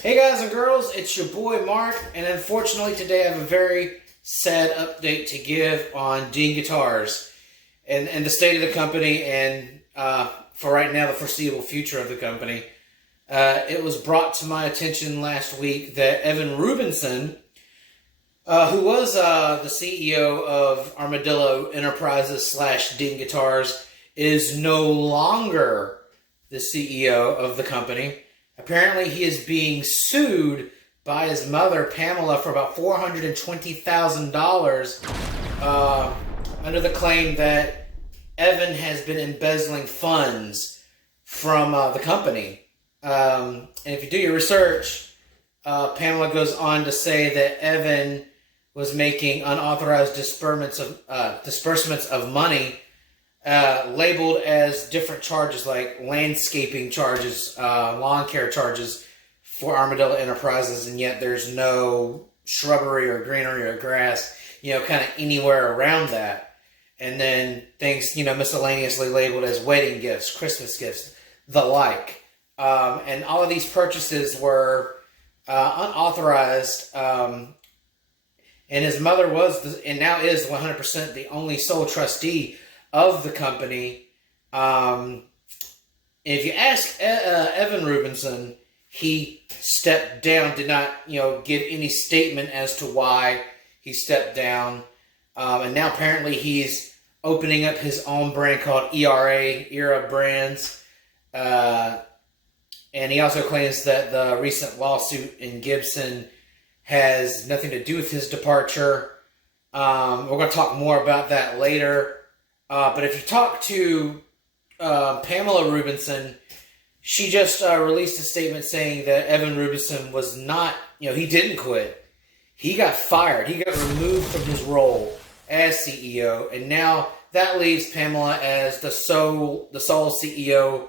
Hey guys and girls, it's your boy Marc, and unfortunately today I have a very sad update to give on Dean Guitars and the state of the company and for right now the foreseeable future of the company. It was brought to my attention last week that Evan Rubinson, who was the CEO of Armadillo Enterprises / Dean Guitars, is no longer the CEO of the company. Apparently, he is being sued by his mother, Pamela, for about $420,000 under the claim that Evan has been embezzling funds from the company. And if you do your research, Pamela goes on to say that Evan was making unauthorized disbursements of money labeled as different charges like landscaping charges, lawn care charges for Armadillo Enterprises, and yet there's no shrubbery or greenery or grass, kind of anywhere around that. And then things, miscellaneously labeled as wedding gifts, Christmas gifts, the like. And all of these purchases were unauthorized, and his mother was, and now is 100% the only sole trustee of the company. If you ask Evan Rubinson, he stepped down, did not, give any statement as to why he stepped down. And now apparently he's opening up his own brand called Era Brands. And he also claims that the recent lawsuit in Gibson has nothing to do with his departure. We're going to talk more about that later. But if you talk to Pamela Rubinson, she just released a statement saying that Evan Rubinson was not, he didn't quit. He got fired. He got removed from his role as CEO. And now that leaves Pamela as the sole CEO,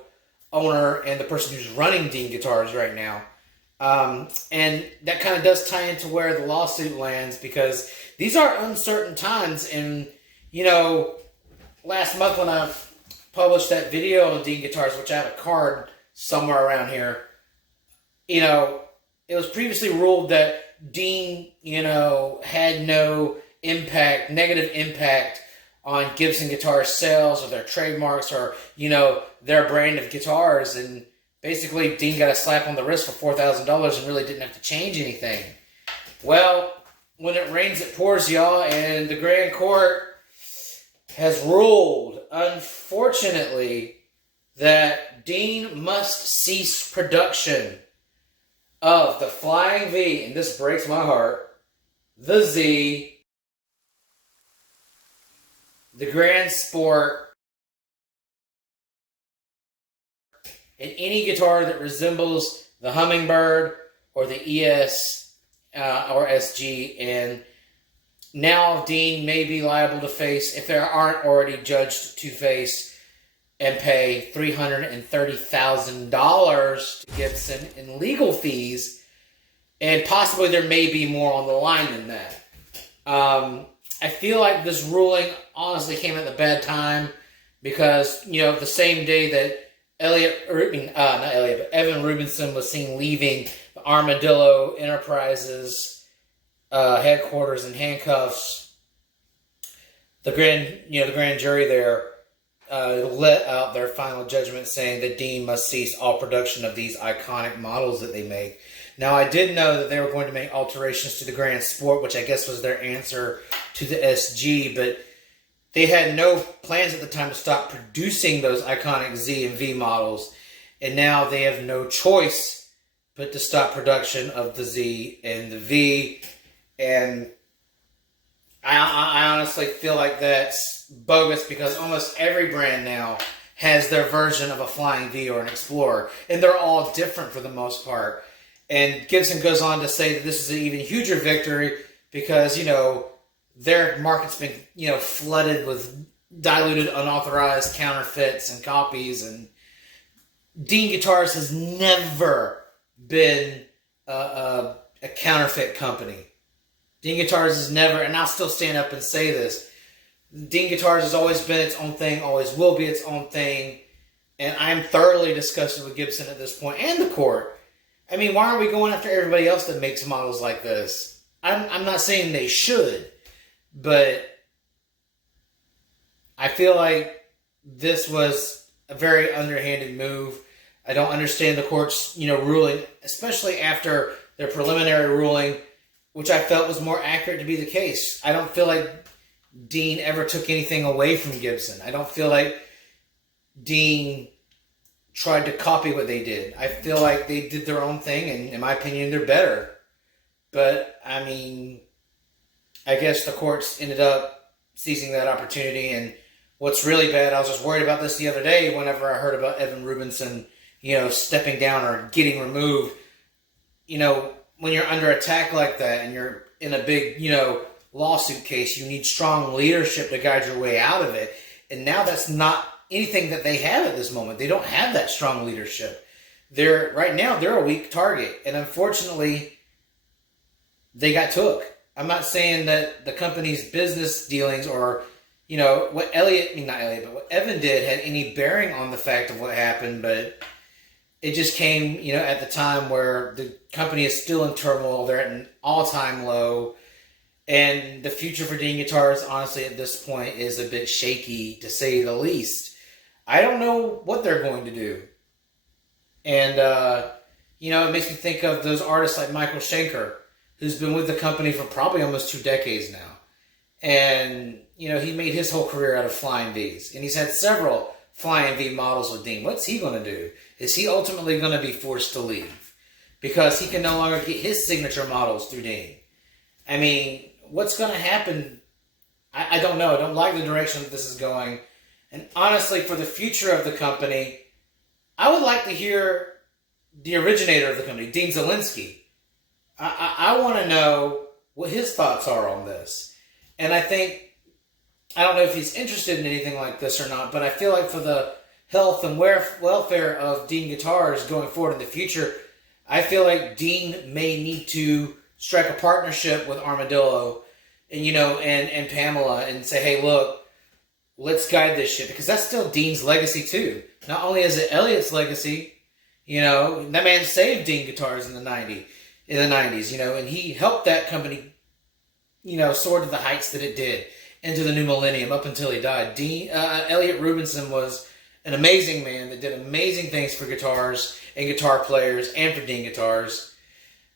owner, and the person who's running Dean Guitars right now. And that kind of does tie into where the lawsuit lands, because these are uncertain times. And, last month when I published that video on Dean Guitars, which I have a card somewhere around here, it was previously ruled that Dean, had no negative impact on Gibson Guitars sales or their trademarks or, their brand of guitars. And basically Dean got a slap on the wrist for $4,000 and really didn't have to change anything. Well, when it rains, it pours, y'all, and the Grand Court has ruled, unfortunately, that Dean must cease production of the Flying V, and this breaks my heart, the Z, the Grand Sport, and any guitar that resembles the Hummingbird or the ES or SG. And now Dean may be liable to face, if they aren't already judged to face and pay $330,000 to Gibson in legal fees, and possibly there may be more on the line than that. I feel like this ruling honestly came at the bad time, because the same day that Evan Rubinson was seen leaving the Armadillo Enterprises headquarters in handcuffs, the grand jury there let out their final judgment saying that Dean must cease all production of these iconic models that they make. Now, I did know that they were going to make alterations to the Grand Sport, which I guess was their answer to the SG, but they had no plans at the time to stop producing those iconic Z and V models, and now they have no choice but to stop production of the Z and the V. And I honestly feel like that's bogus, because almost every brand now has their version of a Flying V or an Explorer, and they're all different for the most part. And Gibson goes on to say that this is an even huger victory because, their market's been, flooded with diluted, unauthorized counterfeits and copies. And Dean Guitars has never been a counterfeit company. Dean Guitars has never, and I'll still stand up and say this, Dean Guitars has always been its own thing, always will be its own thing. And I'm thoroughly disgusted with Gibson at this point, and the court. I mean, why aren't we going after everybody else that makes models like this? I'm not saying they should, but I feel like this was a very underhanded move. I don't understand the court's, ruling, especially after their preliminary ruling, which I felt was more accurate to be the case. I don't feel like Dean ever took anything away from Gibson. I don't feel like Dean tried to copy what they did. I feel like they did their own thing, and in my opinion, they're better. But, I mean, I guess the courts ended up seizing that opportunity, and what's really bad, I was just worried about this the other day whenever I heard about Evan Rubinson, stepping down or getting removed. When you're under attack like that and you're in a big, lawsuit case, you need strong leadership to guide your way out of it. And now that's not anything that they have at this moment. They don't have that strong leadership. Right now they're a weak target, and unfortunately they got took. I'm not saying that the company's business dealings or what what Evan did had any bearing on the fact of what happened, but it just came, at the time where the company is still in turmoil. They're at an all-time low, and the future for Dean Guitars, honestly, at this point is a bit shaky, to say the least. I don't know what they're going to do. And, it makes me think of those artists like Michael Schenker, who's been with the company for probably almost 2 decades now. And, he made his whole career out of Flying V's. And he's had several Flying V models with Dean. What's he going to do? Is he ultimately going to be forced to leave? Because he can no longer get his signature models through Dean. I mean, what's going to happen? I don't know. I don't like the direction that this is going. And honestly, for the future of the company, I would like to hear the originator of the company, Dean Zielinski. I want to know what his thoughts are on this. And I don't know if he's interested in anything like this or not, but I feel like for the health and welfare of Dean Guitars going forward in the future, I feel like Dean may need to strike a partnership with Armadillo and, and Pamela and say, hey, look, let's guide this shit, because that's still Dean's legacy too. Not only is it Elliot's legacy, that man saved Dean Guitars in the 90s, and he helped that company, soar to the heights that it did into the new millennium up until he died. Elliot Rubinson was an amazing man that did amazing things for guitars and guitar players and for Dean Guitars.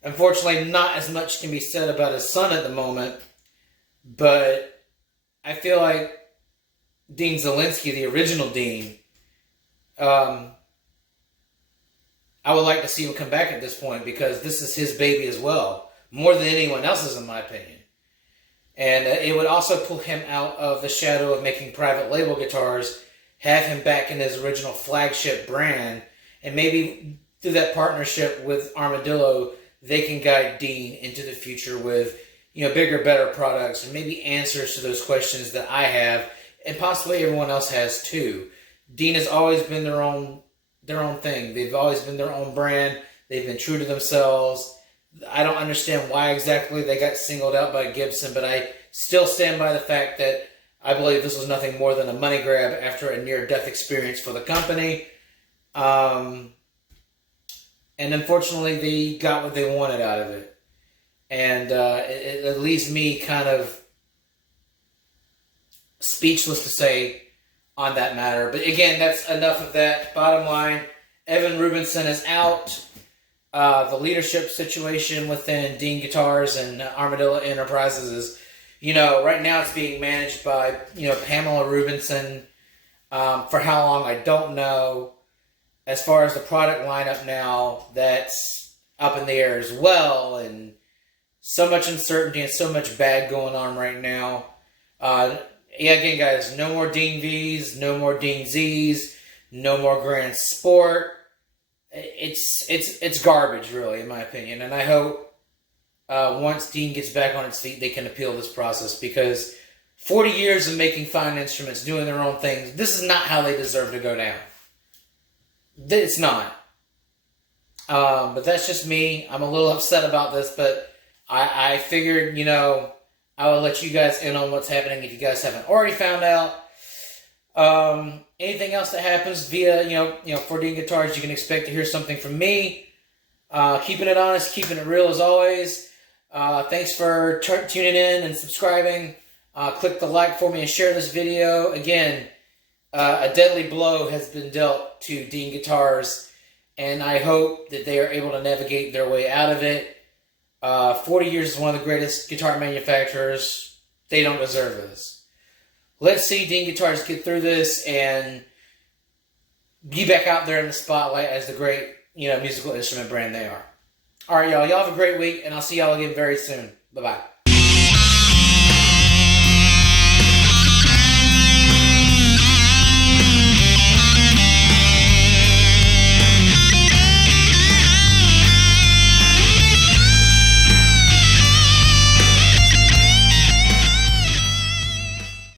Unfortunately, not as much can be said about his son at the moment, but I feel like Dean Zielinski, the original Dean, I would like to see him come back at this point, because this is his baby as well, more than anyone else's, in my opinion. And it would also pull him out of the shadow of making private label guitars, have him back in his original flagship brand, and maybe through that partnership with Armadillo, they can guide Dean into the future with, bigger, better products, and maybe answers to those questions that I have, and possibly everyone else has too. Dean has always been their own thing. They've always been their own brand. They've been true to themselves. I don't understand why exactly they got singled out by Gibson, but I still stand by the fact that I believe this was nothing more than a money grab after a near-death experience for the company. And unfortunately, they got what they wanted out of it. And it leaves me kind of speechless to say on that matter. But again, that's enough of that. Bottom line, Evan Rubinson is out. The leadership situation within Dean Guitars and Armadillo Enterprises is, right now it's being managed by, Pamela Rubinson. For how long, I don't know. As far as the product lineup now, that's up in the air as well. And so much uncertainty and so much bad going on right now. Again, guys, no more Dean V's, no more Dean Z's, no more Grand Sport. It's garbage, really, in my opinion. And I hope once Dean gets back on its feet, they can appeal this process, because 40 years of making fine instruments, doing their own things, this is not how they deserve to go down. It's not. But that's just me. I'm a little upset about this, but I figured, I will let you guys in on what's happening if you guys haven't already found out. Anything else that happens via, for Dean Guitars, you can expect to hear something from me. Keeping it honest, keeping it real as always. Thanks for tuning in and subscribing. Click the like for me and share this video. Again, a deadly blow has been dealt to Dean Guitars, and I hope that they are able to navigate their way out of it. 40 years is one of the greatest guitar manufacturers. They don't deserve this. Let's see Dean Guitars get through this and be back out there in the spotlight as the great, musical instrument brand they are. All right, y'all. Y'all have a great week, and I'll see y'all again very soon. Bye-bye.